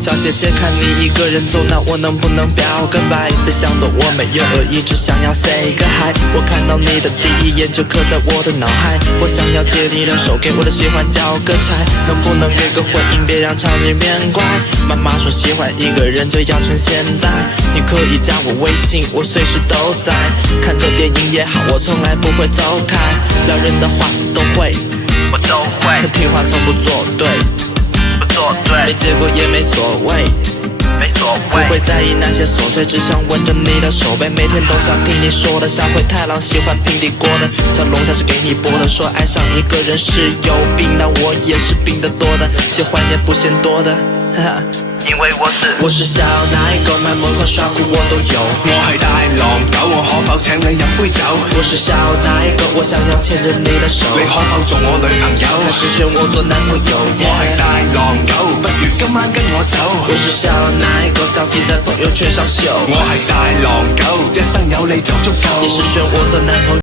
小姐姐看你一个人走，那我能不能表个白？别想躲，我没有恶意，只想要 say 个 hi。我看到你的第一眼就刻在我的脑海，我想要借你的手，给我的喜欢交个差。能不能给个回应，别让场景变怪？妈妈说喜欢一个人就要趁现在，你可以加我微信，我随时都在。看着电影也好，我从来不会走开，撩人的话都会，我都会。听话从不作对，不作对。没结果也没所谓，没所谓。不会在意那些琐碎，只想吻着你的手背，每天都想听你说的。像灰太狼喜欢平底锅的，小龙虾是给你剥的。说爱上一个人是有病，但我也是病得多的，喜欢也不嫌多的，哈哈。因为我是小奶狗，買門口耍酷我都有。我係大狼狗，我可否請你飲杯酒？我是小奶狗，我想要牽着你的手。你可否做我女朋友？還是選我做男朋友？我係大狼狗，不如今晚跟我走。我是小奶狗，selfie在朋友圈上秀。我係大狼狗，一生有你就足夠。你是選我做男朋友？